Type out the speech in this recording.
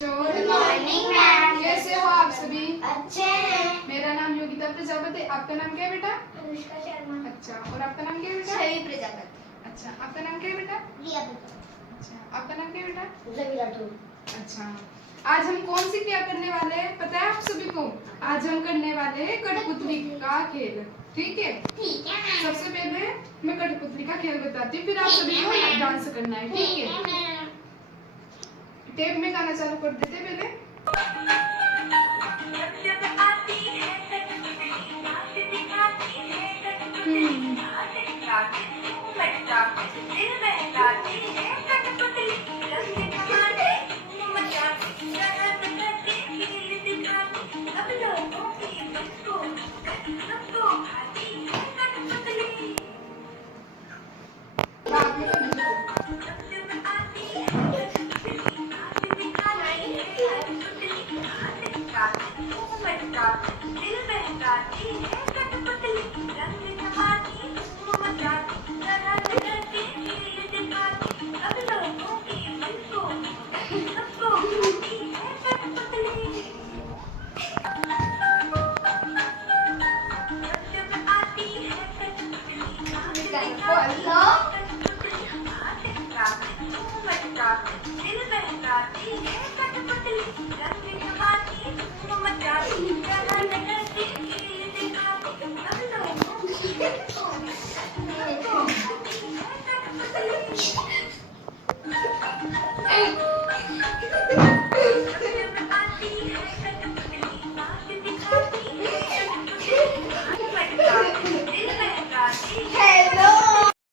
Good morning ma'am. कैसे हो आप सभी? अच्छे हैं। मेरा नाम योगिता प्रजापति। आपका नाम क्या है बेटा? अनुष्का शर्मा। अच्छा, और आपका नाम क्या है बेटा? छवि प्रजापति। अच्छा, आपका नाम क्या है बेटा? रिया प्रजापति। अच्छा, आपका नाम क्या है बेटा? रवि राठौर। अच्छा, आज हम कौन सी क्रिया करने वाले हैं पता है आप सभी को? आज हम करने वाले हैं कठपुतली का खेल। ठीक है? ठीक है मैम। सबसे पहले मैं कठपुतली का खेल बताती हूँ, फिर आप सभी को डांस करना है। ठीक है? टेप में गाना चालू कर देते पहले। बाद में कर दीजिए। हेलो।